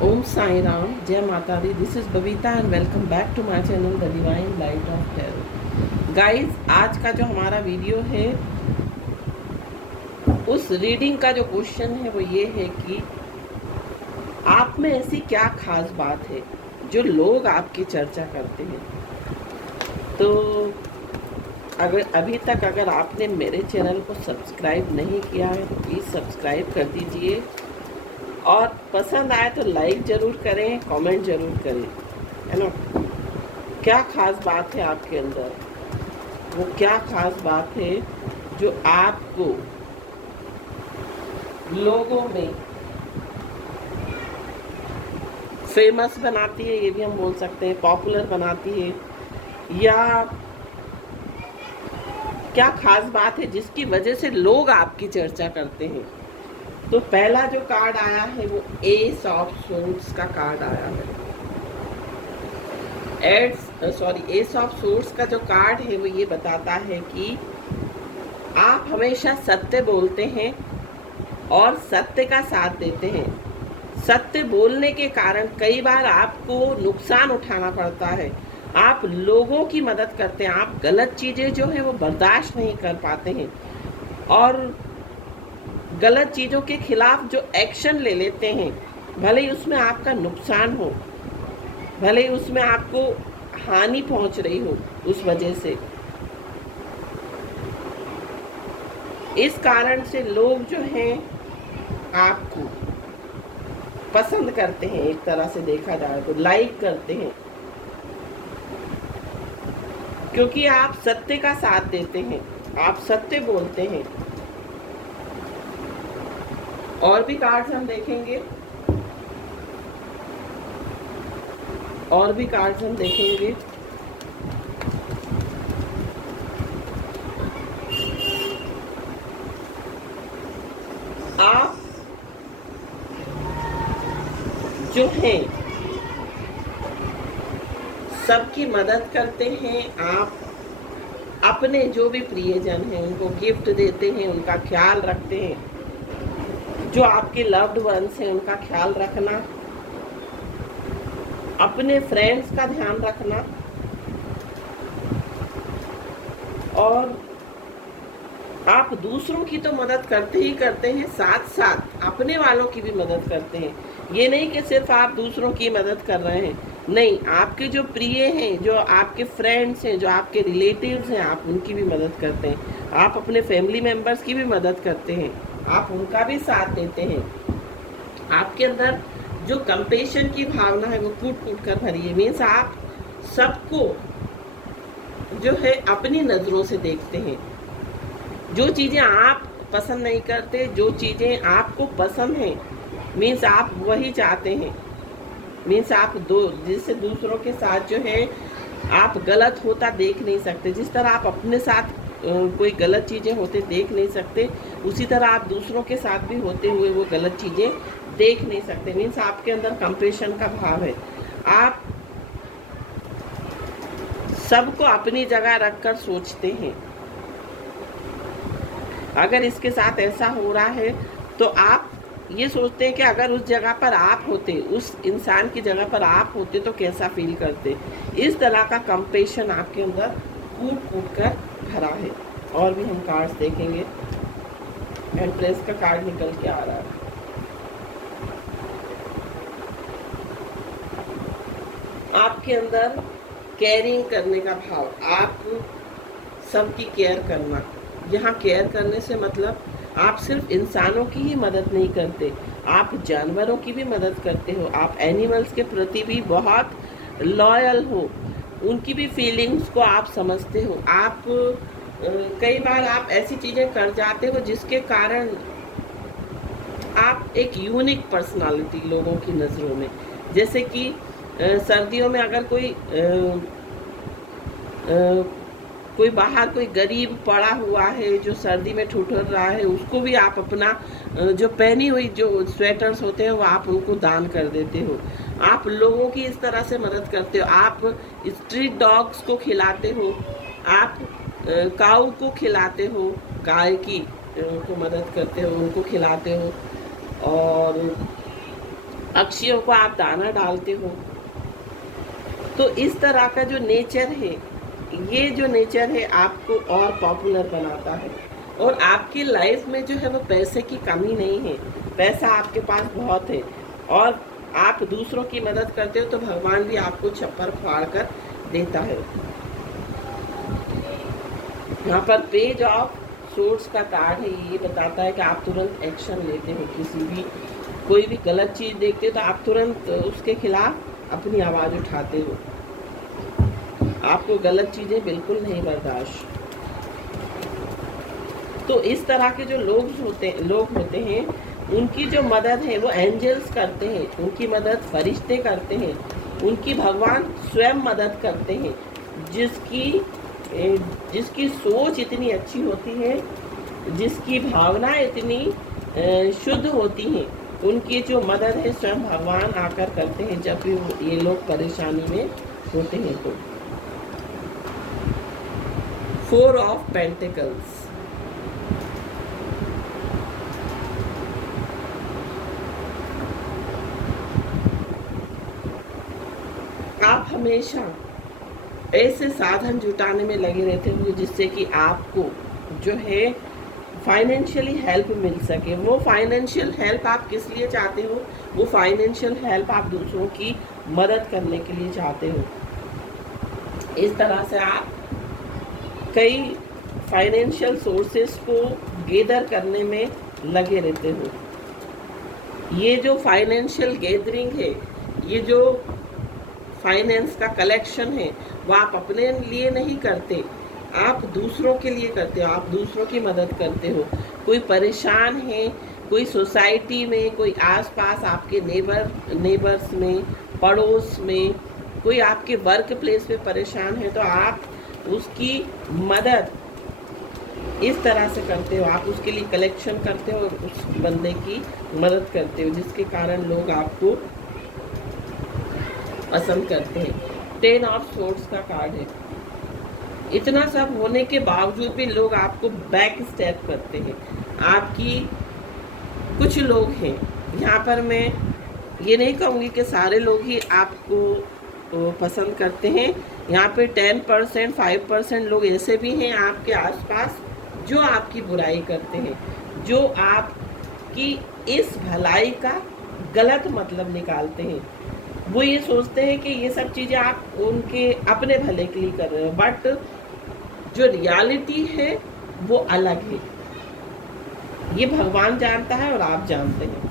Om Sai Ram, Jai Mata Di. This is Babita and welcome back to my channel The Divine Light of Tarot. Guys, आज का जो हमारा video है उस reading का जो क्वेश्चन है वो ये है कि आप में ऐसी क्या खास बात है जो लोग आपकी चर्चा करते हैं। तो अगर आपने मेरे चैनल को सब्सक्राइब नहीं किया है तो प्लीज़ सब्सक्राइब कर दीजिए और पसंद आए तो लाइक ज़रूर करें, कमेंट ज़रूर करें, है ना। क्या खास बात है आपके अंदर, वो क्या खास बात है जो आपको लोगों में फेमस बनाती है, ये भी हम बोल सकते हैं, पॉपुलर बनाती है, या क्या खास बात है जिसकी वजह से लोग आपकी चर्चा करते हैं। तो पहला जो कार्ड आया है वो एस ऑफ सोर्ड्स का कार्ड आया है। एस ऑफ सोर्ड्स का जो कार्ड है वो ये बताता है कि आप हमेशा सत्य बोलते हैं और सत्य का साथ देते हैं। सत्य बोलने के कारण कई बार आपको नुकसान उठाना पड़ता है। आप लोगों की मदद करते हैं, आप गलत चीज़ें जो है वो बर्दाश्त नहीं कर पाते हैं और गलत चीज़ों के खिलाफ जो एक्शन ले लेते हैं, भले ही उसमें आपका नुकसान हो, भले ही उसमें आपको हानि पहुंच रही हो, उस वजह से इस कारण से लोग जो हैं आपको पसंद करते हैं। एक तरह से देखा जाए तो लाइक करते हैं क्योंकि आप सत्य का साथ देते हैं, आप सत्य बोलते हैं। और भी कार्ड्स हम देखेंगे, आप जो हैं सबकी मदद करते हैं। आप अपने जो भी प्रियजन हैं उनको गिफ्ट देते हैं, उनका ख्याल रखते हैं। जो आपके लव्ड वंस हैं उनका ख्याल रखना, अपने फ्रेंड्स का ध्यान रखना और आप दूसरों की तो मदद करते ही करते हैं, साथ साथ अपने वालों की भी मदद करते हैं। ये नहीं कि सिर्फ आप दूसरों की मदद कर रहे हैं, नहीं, आपके जो प्रिय हैं, जो आपके फ्रेंड्स हैं, जो आपके रिलेटिव्स हैं, आप उनकी भी मदद करते हैं। आप अपने फैमिली मेम्बर्स की भी मदद करते हैं, आप उनका भी साथ देते हैं। आपके अंदर जो कंपेशन की भावना है वो कूट कूट कर भरी है। मीन्स आप सबको जो है अपनी नज़रों से देखते हैं। जो चीज़ें आप पसंद नहीं करते, जो चीज़ें आपको पसंद हैं, मीन्स आप वही चाहते हैं। मीन्स आप जिससे दूसरों के साथ जो है आप गलत होता देख नहीं सकते। जिस तरह आप अपने साथ कोई गलत चीज़ें होते देख नहीं सकते, उसी तरह आप दूसरों के साथ भी होते हुए वो गलत चीज़ें देख नहीं सकते। मीन्स आपके अंदर कंपेशन का भाव है। आप सबको अपनी जगह रखकर सोचते हैं। अगर इसके साथ ऐसा हो रहा है तो आप ये सोचते हैं कि अगर उस जगह पर आप होते, उस इंसान की जगह पर आप होते तो कैसा फील करते। इस तरह का कंपेशन आपके अंदर कूट कूट कर भरा है। और भी हम कार्ड्स देखेंगे। एम्प्रेस का कार्ड निकल के आ रहा है। आपके अंदर केयरिंग करने का भाव, आप सबकी केयर करना। यहाँ केयर करने से मतलब आप सिर्फ इंसानों की ही मदद नहीं करते, आप जानवरों की भी मदद करते हो। आप एनिमल्स के प्रति भी बहुत लॉयल हो, उनकी भी फीलिंग्स को आप समझते हो। आप कई बार आप ऐसी चीज़ें कर जाते हो जिसके कारण आप एक यूनिक पर्सनालिटी लोगों की नज़रों में। जैसे कि सर्दियों में अगर कोई बाहर कोई गरीब पड़ा हुआ है जो सर्दी में ठिठुर रहा है, उसको भी आप अपना जो पहनी हुई जो स्वेटर्स होते हैं वो आप उनको दान कर देते हो। आप लोगों की इस तरह से मदद करते हो। आप स्ट्रीट डॉग्स को खिलाते हो, आप काऊ को खिलाते हो, गाय की को मदद करते हो, उनको खिलाते हो। और पक्षियों को आप दाना डालते हो। तो इस तरह का जो नेचर है, ये जो नेचर है आपको और पॉपुलर बनाता है। और आपकी लाइफ में जो है वो पैसे की कमी नहीं है, पैसा आपके पास बहुत है। और आप दूसरों की मदद करते हो तो भगवान भी आपको छप्पर फाड़ कर देता है। यहाँ पर पेज ऑफ सोर्स का कार्ड है, ये बताता है कि आप तुरंत एक्शन लेते हो। किसी भी कोई भी गलत चीज़ देखते हो तो आप तुरंत उसके खिलाफ अपनी आवाज़ उठाते हो। आपको गलत चीज़ें बिल्कुल नहीं बर्दाश्त। तो इस तरह के जो लोग होते हैं उनकी जो मदद है वो एंजल्स करते हैं, उनकी मदद फरिश्ते करते हैं, उनकी भगवान स्वयं मदद करते हैं। जिसकी सोच इतनी अच्छी होती है, जिसकी भावना इतनी शुद्ध होती हैं, उनकी जो मदद है स्वयं भगवान आकर करते हैं जब भी ये लोग परेशानी में होते हैं। तो 4 ऑफ पेंटिकल्स, आप हमेशा ऐसे साधन जुटाने में लगे रहते हो जिससे कि आपको जो है फाइनेंशियली हेल्प मिल सके। वो फाइनेंशियल हेल्प आप किस लिए चाहते हो? वो फाइनेंशियल हेल्प आप दूसरों की मदद करने के लिए चाहते हो। इस तरह से आप कई फाइनेंशियल सोर्सेस को गैदर करने में लगे रहते हो। ये जो फाइनेंशियल गैदरिंग है, ये जो फाइनेंस का कलेक्शन है, वो आप अपने लिए नहीं करते, आप दूसरों के लिए करते हो। आप दूसरों की मदद करते हो। कोई परेशान है, कोई सोसाइटी में, कोई आसपास आपके नेबर्स में, पड़ोस में, कोई आपके वर्क प्लेस पे परेशान है तो आप उसकी मदद इस तरह से करते हो। आप उसके लिए कलेक्शन करते हो और उस बंदे की मदद करते हो, जिसके कारण लोग आपको पसंद करते हैं। 10 ऑफ सोर्ड्स का कार्ड है। इतना सब होने के बावजूद भी लोग आपको बैक स्टेप करते हैं। आपकी कुछ लोग हैं, यहाँ पर मैं ये नहीं कहूँगी कि सारे लोग ही आपको पसंद करते हैं। यहाँ पे 10%, 5% लोग ऐसे भी हैं आपके आसपास जो आपकी बुराई करते हैं, जो आपकी इस भलाई का गलत मतलब निकालते हैं। वो ये सोचते हैं कि ये सब चीज़ें आप उनके अपने भले के लिए कर रहे हो, बट जो रियलिटी है वो अलग है। ये भगवान जानता है और आप जानते हैं।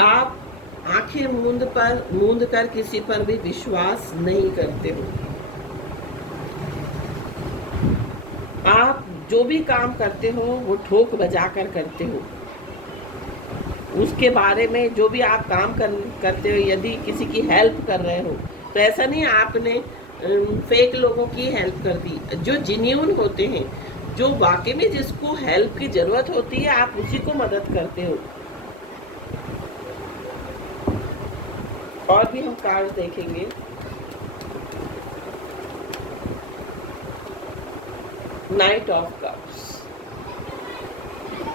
आप आंखें मूंद कर किसी पर भी विश्वास नहीं करते हो। आप जो भी काम करते हो वो ठोक बजा कर करते हो। उसके बारे में जो भी आप काम करते हो, यदि किसी की हेल्प कर रहे हो तो ऐसा नहीं आपने फेक लोगों की हेल्प कर दी। जो जेन्युइन होते हैं, जो वाकई में जिसको हेल्प की ज़रूरत होती है, आप उसी को मदद करते हो। और भी हम कार्ड देखेंगे। नाइट ऑफ कप्स,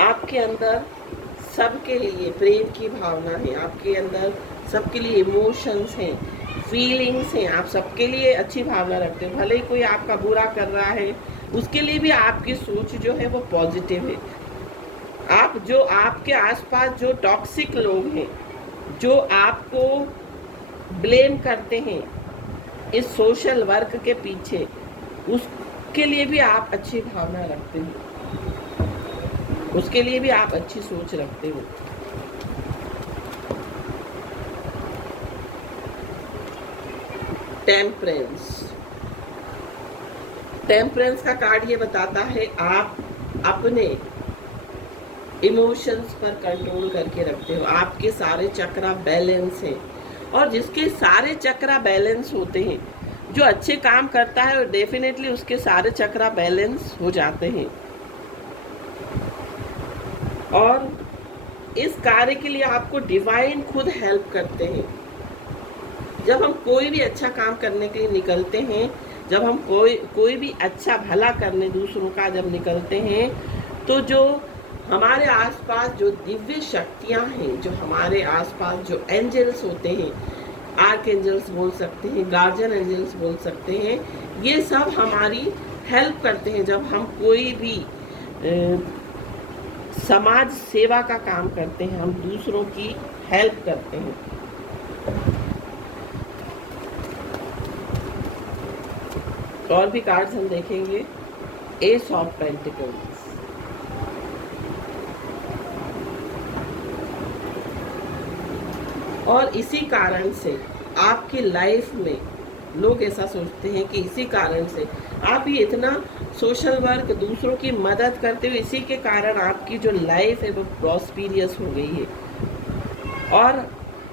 आपके अंदर सबके लिए प्रेम की भावना है, आपके अंदर सबके लिए इमोशंस हैं, फीलिंग्स हैं, आप सबके लिए अच्छी भावना रखते हो। भले ही कोई आपका बुरा कर रहा है, उसके लिए भी आपकी सोच जो है वो पॉजिटिव है। आप जो आपके आसपास जो टॉक्सिक लोग हैं, जो आपको ब्लेम करते हैं इस सोशल वर्क के पीछे, उसके लिए भी आप अच्छी भावना रखते हो, उसके लिए भी आप अच्छी सोच रखते हो। टेम्परेंस का कार्ड ये बताता है आप अपने इमोशंस पर कंट्रोल करके रखते हो। आपके सारे चक्रा बैलेंस हैं, और जिसके सारे चक्रा बैलेंस होते हैं, जो अच्छे काम करता है, और डेफिनेटली उसके सारे चक्रा बैलेंस हो जाते हैं। और इस कार्य के लिए आपको डिवाइन खुद हेल्प करते हैं। जब हम कोई भी अच्छा काम करने के लिए निकलते हैं, जब हम कोई भी अच्छा भला करने दूसरों का जब निकलते हैं, तो जो हमारे आसपास जो दिव्य शक्तियां हैं, जो हमारे आसपास जो एंजल्स होते हैं, आर्क एंजल्स बोल सकते हैं, गार्जियन एंजल्स बोल सकते हैं, ये सब हमारी हेल्प करते हैं। जब हम कोई भी समाज सेवा का काम करते हैं, हम दूसरों की हेल्प करते हैं। और भी कार्ड्स हम देखेंगे। एस ऑफ पेंटिकल्स, और इसी कारण से आपकी लाइफ में लोग ऐसा सोचते हैं कि इसी कारण से आप ये इतना सोशल वर्क, दूसरों की मदद करते हो, इसी के कारण आपकी जो लाइफ है वो प्रॉस्पेरियस हो गई है। और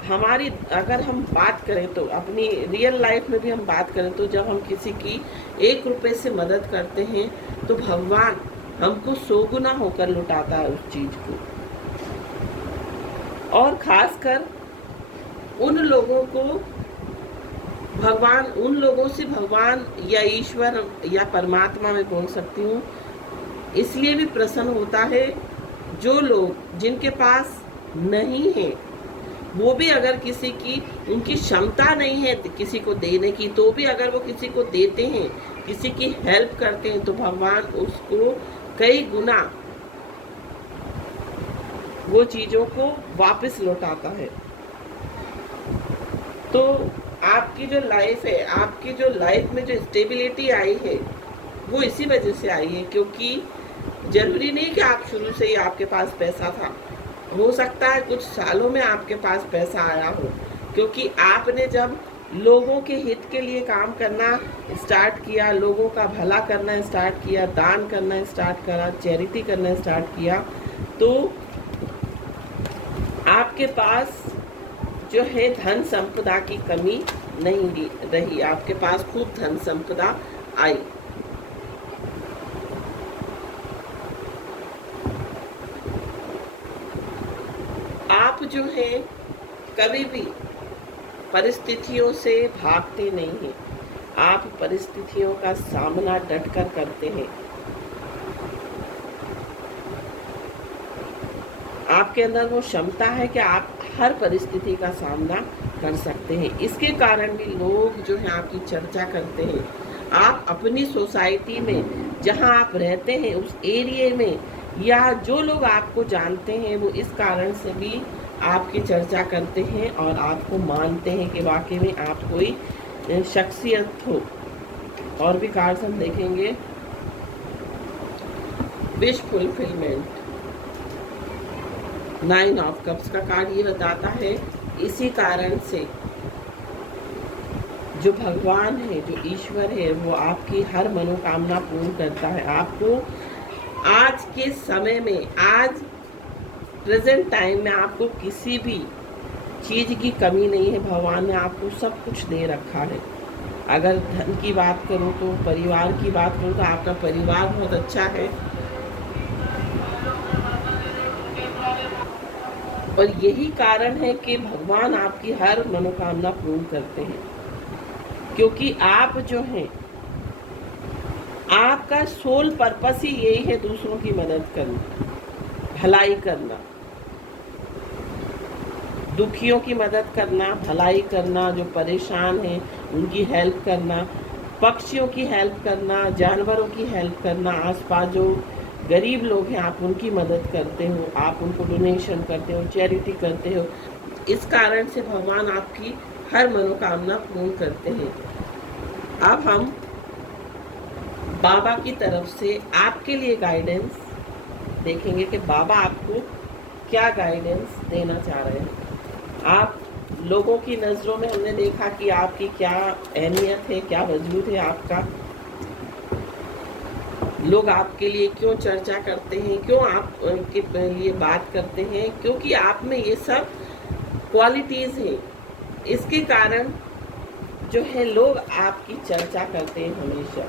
हमारी अगर हम बात करें तो अपनी रियल लाइफ में भी हम बात करें तो जब हम किसी की 1 रुपए से मदद करते हैं तो भगवान हमको 100 गुना होकर लुटाता है उस चीज को। और खासकर उन लोगों को भगवान, उन लोगों से भगवान या ईश्वर या परमात्मा में बोल सकती हूँ, इसलिए भी प्रसन्न होता है जो लोग जिनके पास नहीं है, वो भी अगर किसी की, उनकी क्षमता नहीं है किसी को देने की, तो भी अगर वो किसी को देते हैं, किसी की हेल्प करते हैं, तो भगवान उसको कई गुना वो चीज़ों को वापस लौटाता है। तो आपकी जो लाइफ है, आपकी जो लाइफ में जो स्टेबिलिटी आई है, वो इसी वजह से आई है, क्योंकि जरूरी नहीं कि आप शुरू से ही आपके पास पैसा था। हो सकता है कुछ सालों में आपके पास पैसा आया हो, क्योंकि आपने जब लोगों के हित के लिए काम करना स्टार्ट किया, लोगों का भला करना स्टार्ट किया, दान करना स्टार्ट करा, चैरिटी करना स्टार्ट किया, तो आपके पास जो है धन संपदा की कमी नहीं रही, आपके पास खूब धन संपदा आई। आप जो है कभी भी परिस्थितियों से भागते नहीं हैं, आप परिस्थितियों का सामना डटकर करते हैं। आपके अंदर वो क्षमता है कि आप हर परिस्थिति का सामना कर सकते हैं। इसके कारण भी लोग जो है आपकी चर्चा करते हैं। आप अपनी सोसाइटी में जहां आप रहते हैं उस एरिया में, या जो लोग आपको जानते हैं, वो इस कारण से भी आपकी चर्चा करते हैं और आपको मानते हैं कि वाकई में आप कोई शख्सियत हो। और भी कार्ड्स हम देखेंगे। विश फुलफिलमेंट, 9 ऑफ कप्स का कार्ड ये बताता है इसी कारण से जो भगवान है, जो ईश्वर है, वो आपकी हर मनोकामना पूर्ण करता है। आपको आज के समय में, आज प्रेजेंट टाइम में आपको किसी भी चीज़ की कमी नहीं है। भगवान ने आपको सब कुछ दे रखा है। अगर धन की बात करूँ तो, परिवार की बात करूँ तो आपका परिवार बहुत अच्छा है। और यही कारण है कि भगवान आपकी हर मनोकामना पूर्ण करते हैं, क्योंकि आप जो हैं, आपका सोल पर्पस ही यही है दूसरों की मदद करना, भलाई करना, दुखियों की मदद करना, भलाई करना, जो परेशान हैं उनकी हेल्प करना, पक्षियों की हेल्प करना, जानवरों की हेल्प करना, आसपास जो गरीब लोग हैं आप उनकी मदद करते हो, आप उनको डोनेशन करते हो, चैरिटी करते हो। इस कारण से भगवान आपकी हर मनोकामना पूर्ण करते हैं। अब हम बाबा की तरफ से आपके लिए गाइडेंस देखेंगे कि बाबा आपको क्या गाइडेंस देना चाह रहे हैं। आप लोगों की नज़रों में हमने देखा कि आपकी क्या अहमियत है, क्या वजूद है आपका, लोग आपके लिए क्यों चर्चा करते हैं, क्यों आप उनके लिए बात करते हैं, क्योंकि आप में ये सब क्वालिटीज़ हैं। इसके कारण जो है लोग आपकी चर्चा करते हैं हमेशा।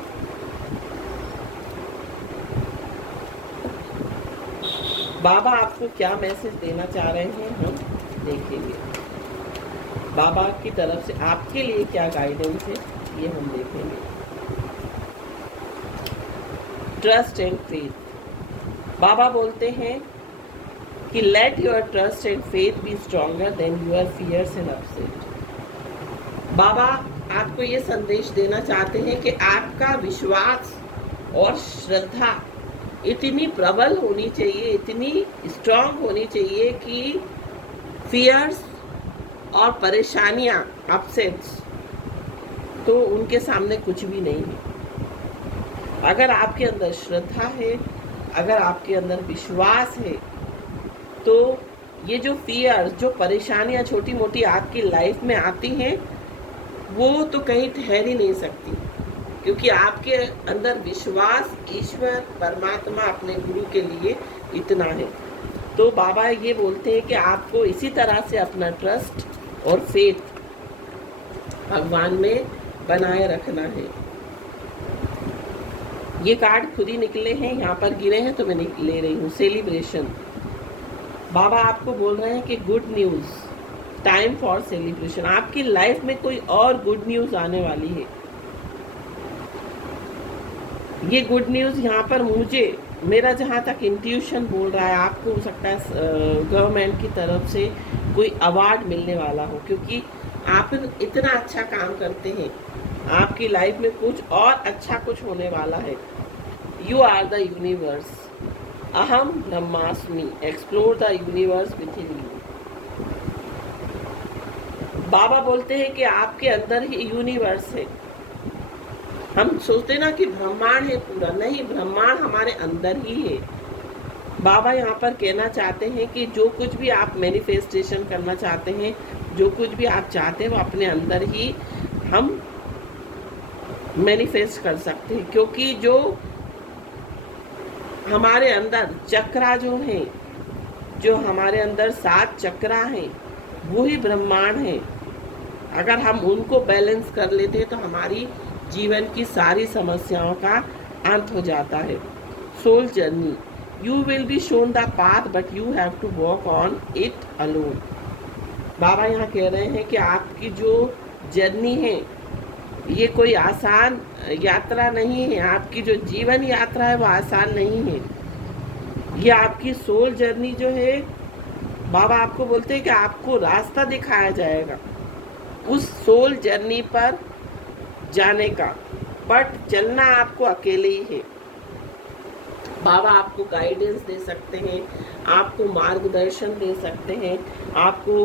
बाबा आपको क्या मैसेज देना चाह रहे हैं हम देखेंगे। बाबा की तरफ से आपके लिए क्या गाइडेंस है ये हम देखेंगे। Trust and faith. बाबा बोलते हैं कि let your trust and faith be stronger than your fears and upset. Baba आपको ये संदेश देना चाहते हैं कि आपका विश्वास और श्रद्धा इतनी प्रबल होनी चाहिए, इतनी स्ट्रांग होनी चाहिए कि फियर्स और परेशानियां, अपसेट्स तो उनके सामने कुछ भी नहीं है। अगर आपके अंदर श्रद्धा है, अगर आपके अंदर विश्वास है, तो ये जो फियर्स, जो परेशानियां छोटी मोटी आपकी लाइफ में आती हैं, वो तो कहीं ठहर ही नहीं सकती, क्योंकि आपके अंदर विश्वास ईश्वर परमात्मा अपने गुरु के लिए इतना है। तो बाबा ये बोलते हैं कि आपको इसी तरह से अपना ट्रस्ट और फेथ भगवान में बनाए रखना है। ये कार्ड खुद ही निकले हैं, यहाँ पर गिरे हैं तो मैं ले रही हूँ। सेलिब्रेशन। बाबा आपको बोल रहे हैं कि good news, time for celebration. आपकी लाइफ में कोई और गुड न्यूज़ आने वाली है। ये गुड न्यूज़ यहाँ पर मुझे, मेरा जहाँ तक इंट्यूशन बोल रहा है, आपको हो सकता है गवर्नमेंट की तरफ से कोई अवार्ड मिलने वाला हो, क्योंकि आप इतना अच्छा काम करते हैं। आपकी लाइफ में कुछ और अच्छा कुछ होने वाला है। यू आर द यूनिवर्स, अहम ब्रह्मास्मि, explore the universe within you. Baba बोलते हैं कि आपके अंदर ही यूनिवर्स है। हम सोचते ना कि ब्रह्मांड है पूरा, नहीं, ब्रह्मांड हमारे अंदर ही है। बाबा यहाँ पर कहना चाहते हैं कि जो कुछ भी आप मैनिफेस्टेशन करना चाहते हैं, जो कुछ भी आप चाहते हैं, वो अपने अंदर ही हम मैनिफेस्ट कर सकते हैं, क्योंकि जो हमारे अंदर चक्रा जो हैं, जो हमारे अंदर 7 चक्रा हैं, वो ही ब्रह्मांड है। अगर हम उनको बैलेंस कर लेते हैं तो हमारी जीवन की सारी समस्याओं का अंत हो जाता है। Soul journey. You will be shown the path but you have to walk on it alone. Baba यहाँ कह रहे हैं कि आपकी जो जर्नी है, ये कोई आसान यात्रा नहीं है। आपकी जो जीवन यात्रा है वो आसान नहीं है। ये आपकी सोल जर्नी जो है, बाबा आपको बोलते हैं कि आपको रास्ता दिखाया जाएगा उस सोल जर्नी पर जाने का, बट चलना आपको अकेले ही है। बाबा आपको गाइडेंस दे सकते हैं, आपको मार्गदर्शन दे सकते हैं, आपको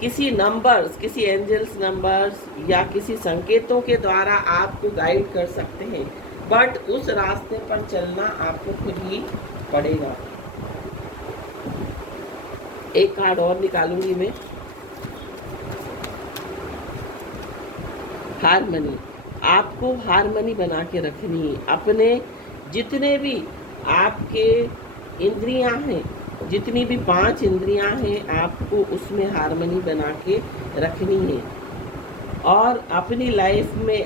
किसी नंबर्स, किसी एंजल्स नंबर्स या किसी संकेतों के द्वारा आपको गाइड कर सकते हैं, बट उस रास्ते पर चलना आपको खुद ही पड़ेगा। एक कार्ड और निकालूंगी मैं। हारमनी। आपको हारमनी बना के रखनी है। अपने जितने भी आपके इंद्रियां हैं, जितनी भी 5 इंद्रियां हैं, आपको उसमें हारमनी बना के रखनी है। और अपनी लाइफ में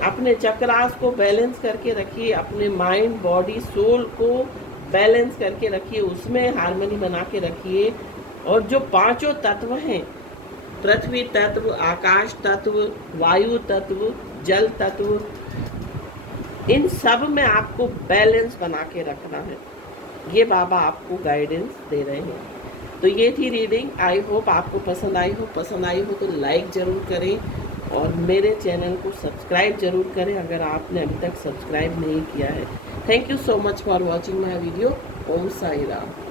अपने चक्रास को बैलेंस करके रखिए, अपने माइंड बॉडी सोल को बैलेंस करके रखिए, उसमें हारमनी बना के रखिए। और जो 5 तत्व हैं, पृथ्वी तत्व, आकाश तत्व, वायु तत्व, जल तत्व, इन सब में आपको बैलेंस बना के रखना है। ये बाबा आपको गाइडेंस दे रहे हैं। तो ये थी रीडिंग। आई होप आपको पसंद आई हो तो लाइक ज़रूर करें और मेरे चैनल को सब्सक्राइब ज़रूर करें अगर आपने अभी तक सब्सक्राइब नहीं किया है। Thank you so much for watching my video. Om Sai Ram.